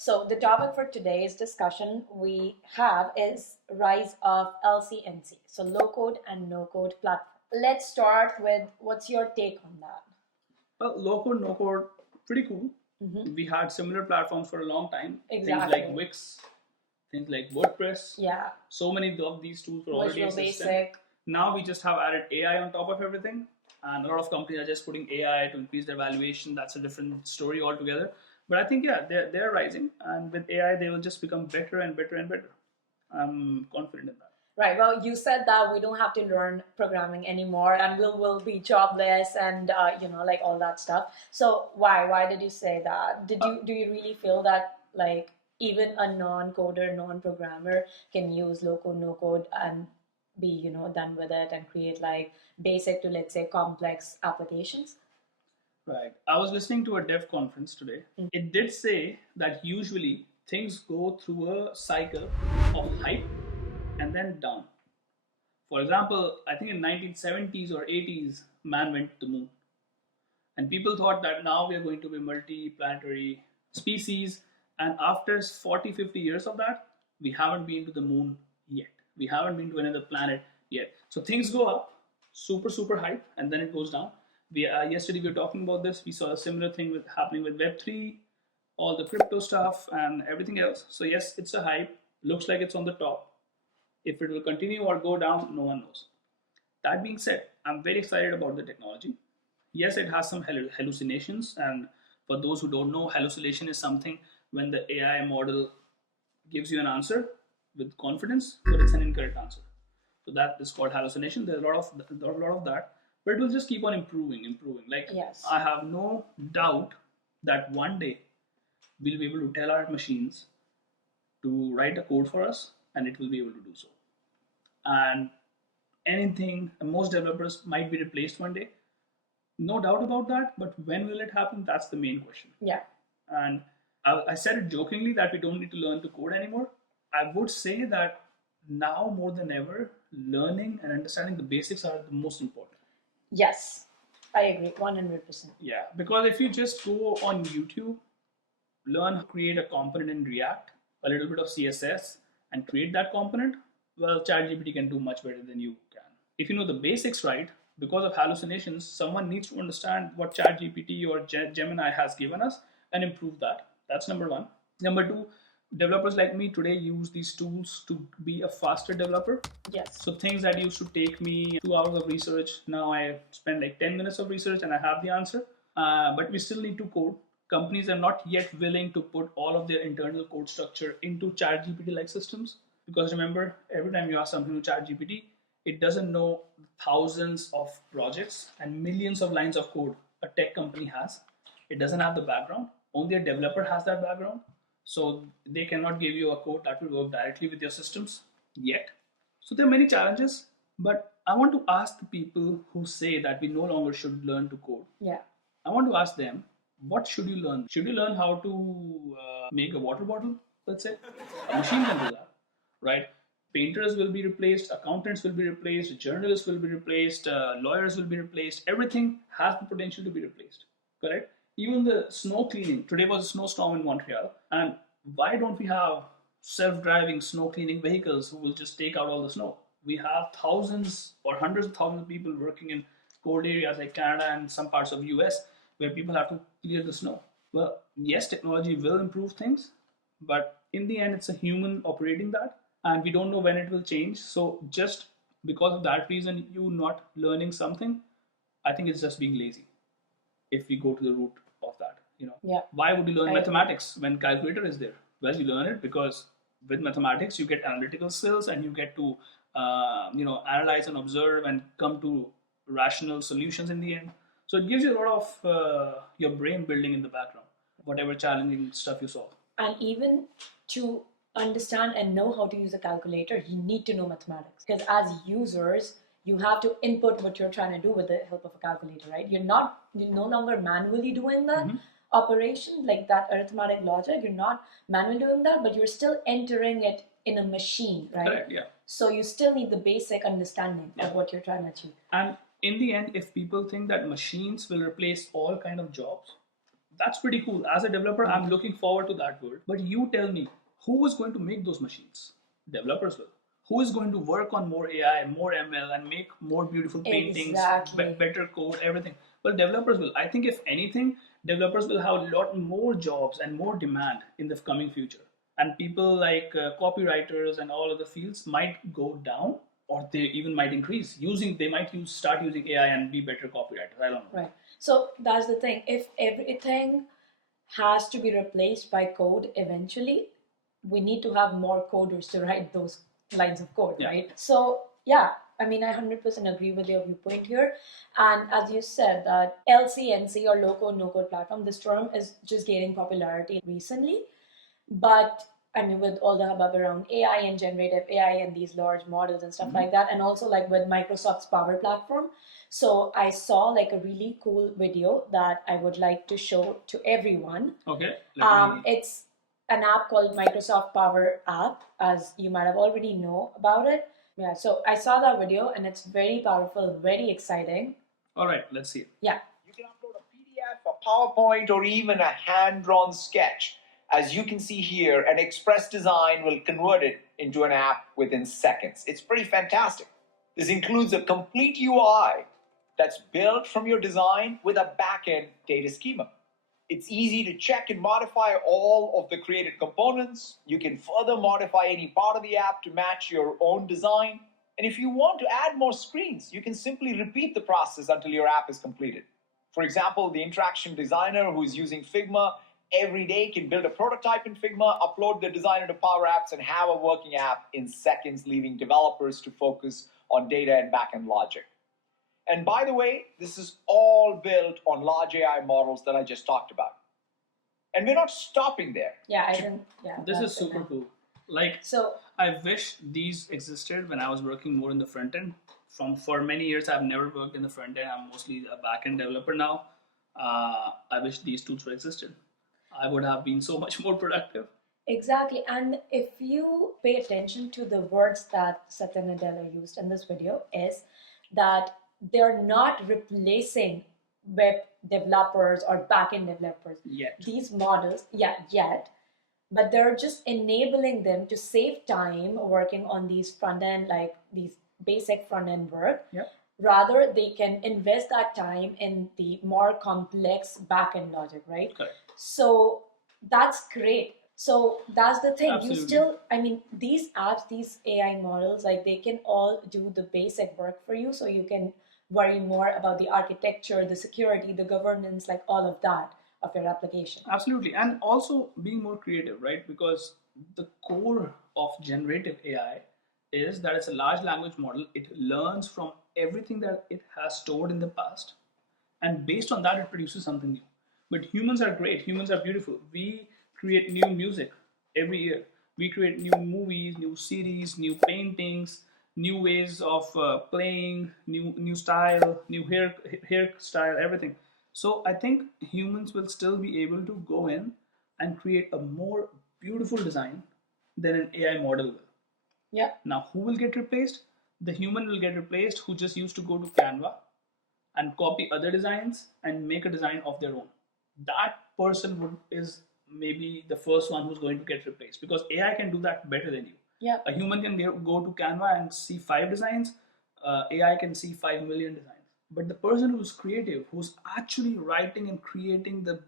So the topic for today's discussion we have is rise of LCNC, so low code and no code platform. Let's start with what's your take on that? Well, low code, no code, pretty cool. We had similar platforms for a long time. Things Exactly. like Wix, things like WordPress. Yeah. So many of these tools were already Visual existing. Basic. Now we just have added AI on top of everything. And a lot of companies are just putting AI to increase their valuation. That's a different story altogether. But I think, yeah, they're rising. And with AI, they will just become better and better and better. I'm confident in that. Right. Well, you said that we don't have to learn programming anymore, and we'll be jobless, and like all that stuff. So why did you say that? Do you really feel that like even a non-coder, non-programmer can use low code, no code, and be done with it and create like basic to, let's say, complex applications? Right. I was listening to a dev conference today. It did say that usually things go through a cycle of hype and then down. For example, I think in 1970s or 80s, man went to the moon. And people thought that now we are going to be multi-planetary species. And after 40, 50 years of that, we haven't been to the moon yet. We haven't been to another planet yet. So things go up, super, super hype, and then it goes down. Yesterday we were talking about this. We saw a similar thing happening with Web3, all the crypto stuff and everything else. So yes, it's a hype. Looks like it's on the top. If it will continue or go down, no one knows. That being said, I'm very excited about the technology. Yes, it has some hallucinations. And for those who don't know, hallucination is something when the AI model gives you an answer with confidence, but it's an incorrect answer. So that is called hallucination. There's a lot of that, but it will just keep on improving. Like, yes. I have no doubt that one day we'll be able to tell our machines to write a code for us, and it will be able to do so. And most developers might be replaced one day. No doubt about that, but when will it happen? That's the main question. Yeah. And I said it jokingly that we don't need to learn to code anymore. I would say that now more than ever, learning and understanding the basics are the most important. Yes, I agree 100%. Yeah, because if you just go on YouTube, learn how to create a component in React, a little bit of CSS, and create that component, well, ChatGPT can do much better than you can. If you know the basics right, because of hallucinations, someone needs to understand what ChatGPT or Gemini has given us and improve that. That's number one. Number two, developers like me today use these tools to be a faster developer. Yes. So things that used to take me 2 hours of research, now I spend like 10 minutes of research and I have the answer. But we still need to code. Companies are not yet willing to put all of their internal code structure into ChatGPT-like systems. Because remember, every time you ask something to ChatGPT, it doesn't know thousands of projects and millions of lines of code a tech company has. It doesn't have the background. Only a developer has that background. So they cannot give you a code that will work directly with your systems yet. So there are many challenges, but I want to ask the people who say that we no longer should learn to code. Yeah. I want to ask them, what should you learn? Should you learn how to make a water bottle, let's say? A machine can do that, right? Painters will be replaced, accountants will be replaced, journalists will be replaced, lawyers will be replaced. Everything has the potential to be replaced, correct? Even the snow cleaning. Today was a snowstorm in Montreal, and why don't we have self-driving snow cleaning vehicles who will just take out all the snow? We have thousands or hundreds of thousands of people working in cold areas like Canada and some parts of US where people have to clear the snow. Well, yes, technology will improve things, but in the end, it's a human operating that, and we don't know when it will change. So just because of that reason, you not learning something, I think it's just being lazy. If we go to the root of that, Yeah. Why would you learn mathematics when calculator is there? Well, you learn it because with mathematics you get analytical skills and you get to analyze and observe and come to rational solutions in the end. So it gives you a lot of your brain building in the background, whatever challenging stuff you solve. And even to understand and know how to use a calculator, you need to know mathematics. Because as users, you have to input what you're trying to do with the help of a calculator, right? You're no longer manually doing that operation, like that arithmetic logic. You're not manually doing that, but you're still entering it in a machine, right? Correct, yeah. So you still need the basic understanding of what you're trying to achieve. And in the end, if people think that machines will replace all kind of jobs, That's pretty cool. As a developer, I'm looking forward to that world. But you tell me, who is going to make those machines? Developers will. Who is going to work on more AI, more ML, and make more beautiful paintings, Exactly. better code, everything? Well, developers will. I think if anything, developers will have a lot more jobs and more demand in the coming future. And people like copywriters and all other fields might go down, or they even might increase. They might start using AI and be better copywriters. I don't know. Right. So that's the thing. If everything has to be replaced by code eventually, we need to have more coders to write those lines of code, Yeah. right? So yeah, I mean, I 100% agree with your viewpoint here. And as you said, that LCNC or low code no code platform, this term is just gaining popularity recently. But I mean, with all the hubbub around AI and generative AI and these large models and stuff like that, and also like with Microsoft's Power Platform. So I saw like a really cool video that I would like to show to everyone. Okay. It's an app called Microsoft Power App, as you might have already know about it. Yeah, so I saw that video and it's very powerful, very exciting. All right, let's see. Yeah. You can upload a PDF, a PowerPoint, or even a hand-drawn sketch. As you can see here, an Express Design will convert it into an app within seconds. It's pretty fantastic. This includes a complete UI that's built from your design with a back-end data schema. It's easy to check and modify all of the created components. You can further modify any part of the app to match your own design. And if you want to add more screens, you can simply repeat the process until your app is completed. For example, the interaction designer who is using Figma every day can build a prototype in Figma, upload the designer to Power Apps, and have a working app in seconds, leaving developers to focus on data and backend logic. And by the way, this is all built on large AI models that I just talked about. And we're not stopping there. Yeah, I think, yeah. This is super cool. Like, so I wish these existed when I was working more in the front end. For many years, I've never worked in the front end. I'm mostly a back end developer now. I wish these tools were existed. I would have been so much more productive. Exactly. And if you pay attention to the words that Satya Nadella used in this video, is that they're not replacing web developers or backend developers. Yet. These models, yet. But they're just enabling them to save time working on these front end, like these basic front end work. Yep. Rather, they can invest that time in the more complex back-end logic, right? Correct. So that's great. So that's the thing. Absolutely. You still, I mean, these apps, these AI models, like they can all do the basic work for you. So you can worry more about the architecture, the security, the governance, like all of that of your application. Absolutely. And also being more creative, right? Because the core of generative AI is that it's a large language model. It learns from everything that it has stored in the past. And based on that, it produces something new. But humans are great. Humans are beautiful. We create new music every year. We create new movies, new series, new paintings, new ways of playing, new style, new hairstyle, everything. So I think humans will still be able to go in and create a more beautiful design than an AI model will. Yeah. Now, who will get replaced? The human will get replaced who just used to go to Canva and copy other designs and make a design of their own. That person is maybe the first one who's going to get replaced, because AI can do that better than you. Yeah. A human can go to Canva and see 5 designs. AI can see 5 million designs. But the person who's creative, who's actually writing and creating the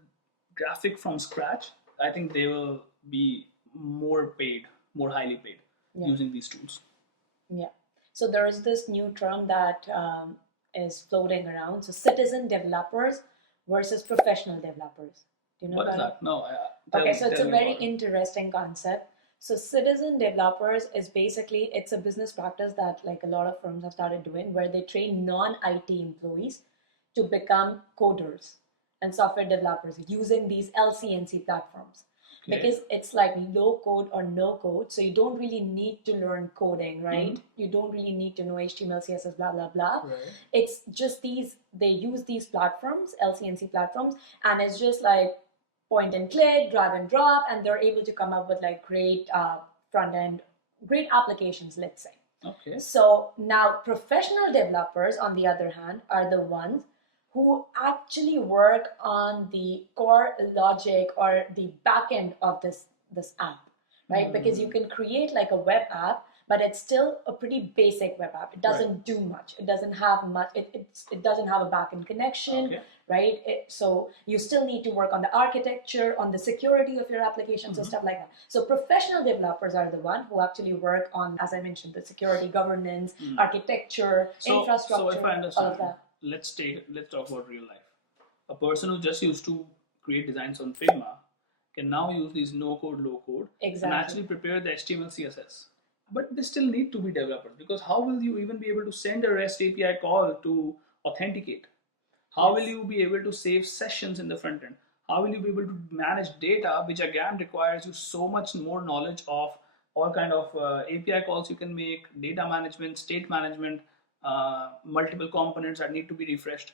graphic from scratch, I think they will be more paid, more highly paid, using these tools. Yeah. So there is this new term that is floating around. So citizen developers versus professional developers. Do you know what about is that? it? No. Okay, so it's a very interesting concept. So citizen developers is basically, it's a business practice that like a lot of firms have started doing, where they train non-IT employees to become coders and software developers using these LCNC platforms. Okay. Because it's like low code or no code, so you don't really need to learn coding, right? You don't really need to know HTML, CSS, blah, blah, blah. Right. It's just they use these platforms, LCNC platforms, and it's just like point and click, drag and drop, and they're able to come up with like great front end, great applications, let's say. Okay. So now professional developers, on the other hand, are the ones who actually work on the core logic or the back end of this app, right? Because you can create like a web app, but it's still a pretty basic web app. It doesn't do much. It doesn't have much. It doesn't have a backend connection, right? So you still need to work on the architecture, on the security of your applications and stuff like that. So professional developers are the one who actually work on, as I mentioned, the security, governance, architecture, infrastructure, so if I understand, all of that. Let's talk about real life. A person who just used to create designs on Figma can now use these no-code, low-code and actually prepare the HTML, CSS. But they still need to be developers, because how will you even be able to send a REST API call to authenticate? How will you be able to save sessions in the front end? How will you be able to manage data, which again requires you so much more knowledge of all kind of API calls you can make, data management, state management, multiple components that need to be refreshed.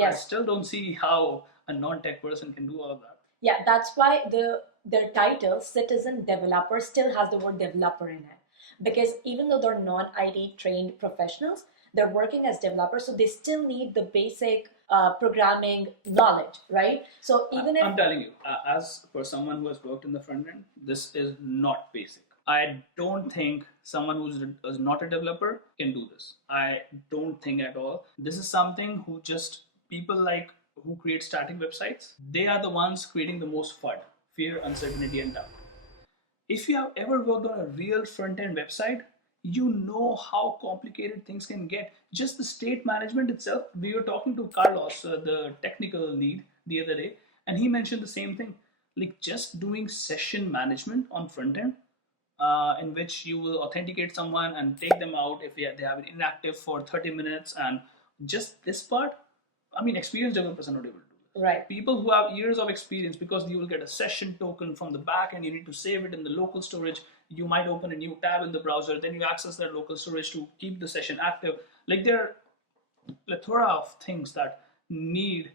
I still don't see how a non-tech person can do all of that. Yeah, that's why their title, citizen developer, still has the word developer in it. Because even though they're non-IT trained professionals, they're working as developers, so they still need the basic programming knowledge, right? So even if I'm telling you, as for someone who has worked in the front end, this is not basic. I don't think someone who's not a developer can do this. I don't think at all. This is something who just people like who create static websites, they are the ones creating the most FUD, fear, uncertainty, and doubt. If you have ever worked on a real front-end website, you know how complicated things can get. Just the state management itself. We were talking to Carlos, the technical lead, the other day, and he mentioned the same thing. Like just doing session management on front-end, in which you will authenticate someone and take them out if they have it inactive for 30 minutes, and just this part, I mean, experienced developers are not able to do this. Right. People who have years of experience, because you will get a session token from the back and you need to save it in the local storage. You might open a new tab in the browser, then you access that local storage to keep the session active. Like there are a plethora of things that need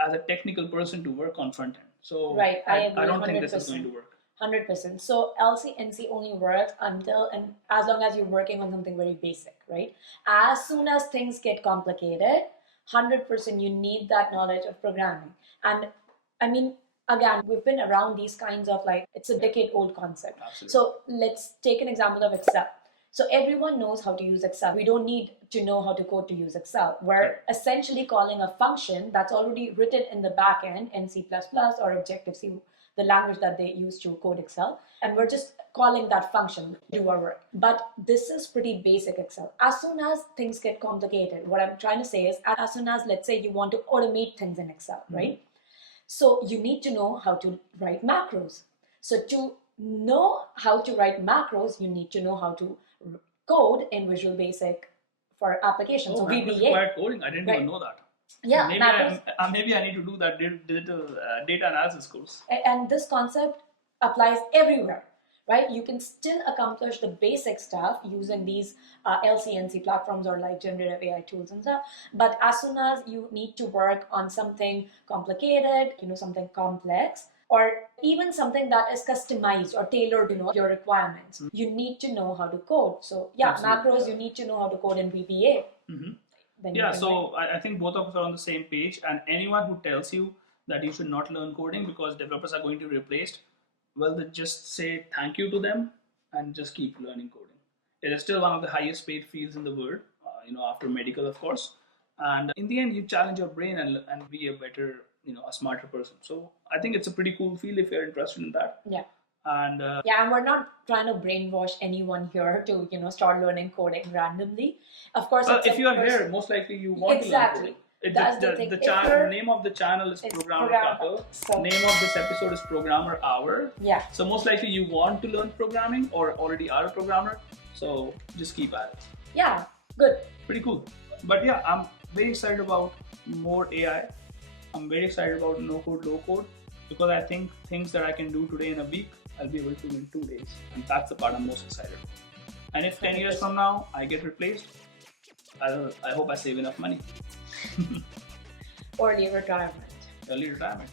as a technical person to work on front end. So right, I agree, I don't 100%. think this is going to work. 100%. So LCNC only works until and as long as you're working on something very basic, right? As soon as things get complicated, 100% you need that knowledge of programming. And I mean, again, we've been around these kinds of like, it's a decade old concept. Absolutely. So let's take an example of Excel. So everyone knows how to use Excel. We don't need to know how to code to use Excel. We're essentially calling a function that's already written in the back end in C++ or Objective-C, the language that they use to code Excel. And we're just calling that function to do our work. But this is pretty basic Excel. As soon as things get complicated, what I'm trying to say is, as soon as, let's say, you want to automate things in Excel, right? So you need to know how to write macros. So to know how to write macros, you need to know how to code in Visual Basic for applications. So VBA. Required coding. I didn't even know that. Yeah, maybe I need to do that digital data analysis course. And this concept applies everywhere, right? You can still accomplish the basic stuff using these LCNC platforms or like generative AI tools and stuff. But as soon as you need to work on something complicated, something complex, or even something that is customized or tailored to your requirements, you need to know how to code. So macros, you need to know how to code in VBA. So I think both of us are on the same page, and anyone who tells you that you should not learn coding because developers are going to be replaced, well, then just say thank you to them and just keep learning coding. It is still one of the highest paid fields in the world, after medical, of course. And in the end, you challenge your brain and be a better, a smarter person. So I think it's a pretty cool field if you're interested in that. Yeah. And and we're not trying to brainwash anyone here to start learning coding randomly. Of course, if you are here, most likely you want to learn coding. The name of the channel is Programmer Couple. So name of this episode is Programmer Hour. Yeah. So most likely you want to learn programming or already are a programmer. So just keep at it. Yeah, good. Pretty cool. But yeah, I'm very excited about more AI. I'm very excited about no code, low code, because I think things that I can do today in a week, I'll be able to do in 2 days. And that's the part I'm most excited about. And if 10 years from now I get replaced, I hope I save enough money. Early retirement. Early retirement.